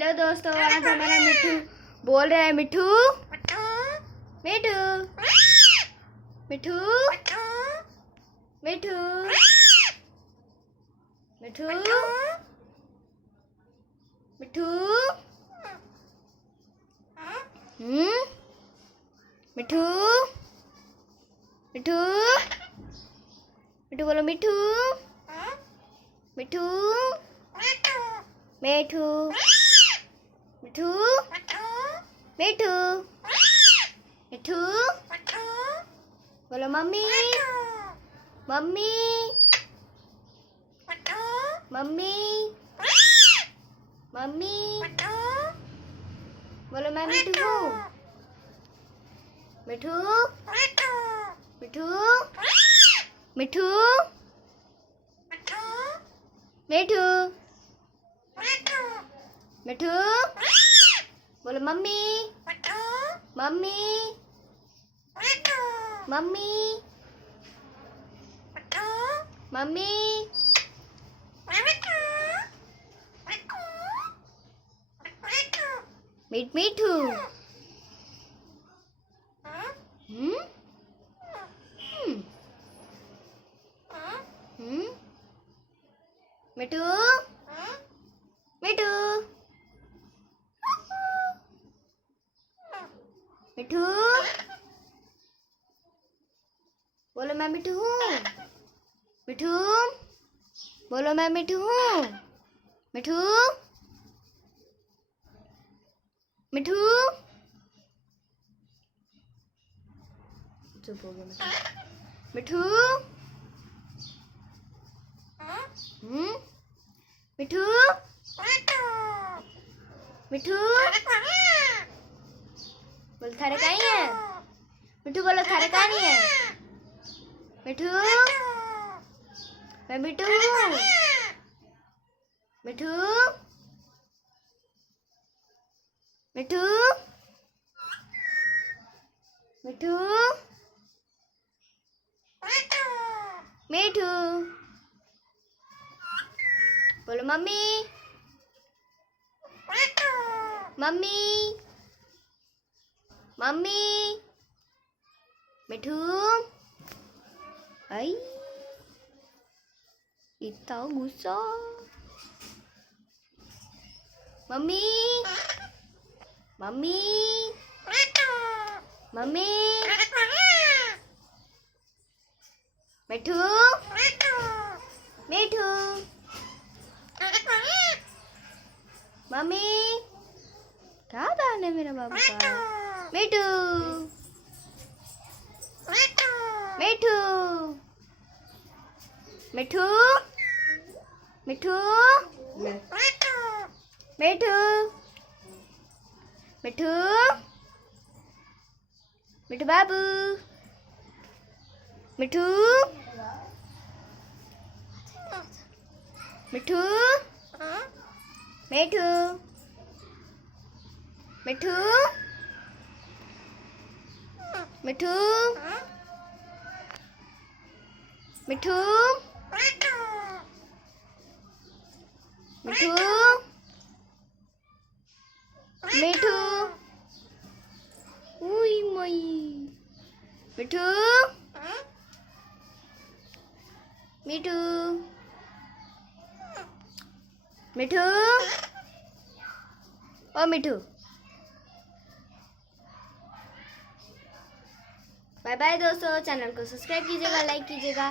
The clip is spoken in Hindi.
हेलो दोस्तों, आज हमारा मिठू बोल रहा है। मिठू मिठू मिठू मिठू मिठू मिठू मिठू मिठू मिठू बोलो। मिठू मिठू मिठू मिठू मिठू मिठू बोलो। मम्मी मम्मी मम्मी मम्मी बोलो। मैं मिठू हूँ। मिठू मिठू मिठू मिठू मिठू बोलो। मम्मी मम्मी मम्मी मम्मी मिठू मिठू मिठू मिठू बोलो। मैं मिठू हूँ। मिठू बोलो। मैं मिठू हूँ। मिठू मिठू चुप हो गया। मिठू मिठू मिठू बोलो। थारे कहीं है? मिठू बोलो। थारे कहीं है? मिठू मैं मिठू हूँ। मिठू मिठू मिठू मिठू बोलो। मम्मी मम्मी मम्मी मिठू आई इतना गुस्सा। मम्मी मम्मी मम्मी मिठू मिठू मम्मी क्या दान है मेरा बाबू का? मिठू मिठू मिठू मिठू मिठू मिठू मिठू बाबू मिठू मिठू मिठू मिठू मिठू मिठू मिठू मिठू उई मई मिठू मिठू मिठू ओ मिठू। बाय बाय दोस्तों, चैनल को सब्सक्राइब कीजिएगा, लाइक कीजिएगा।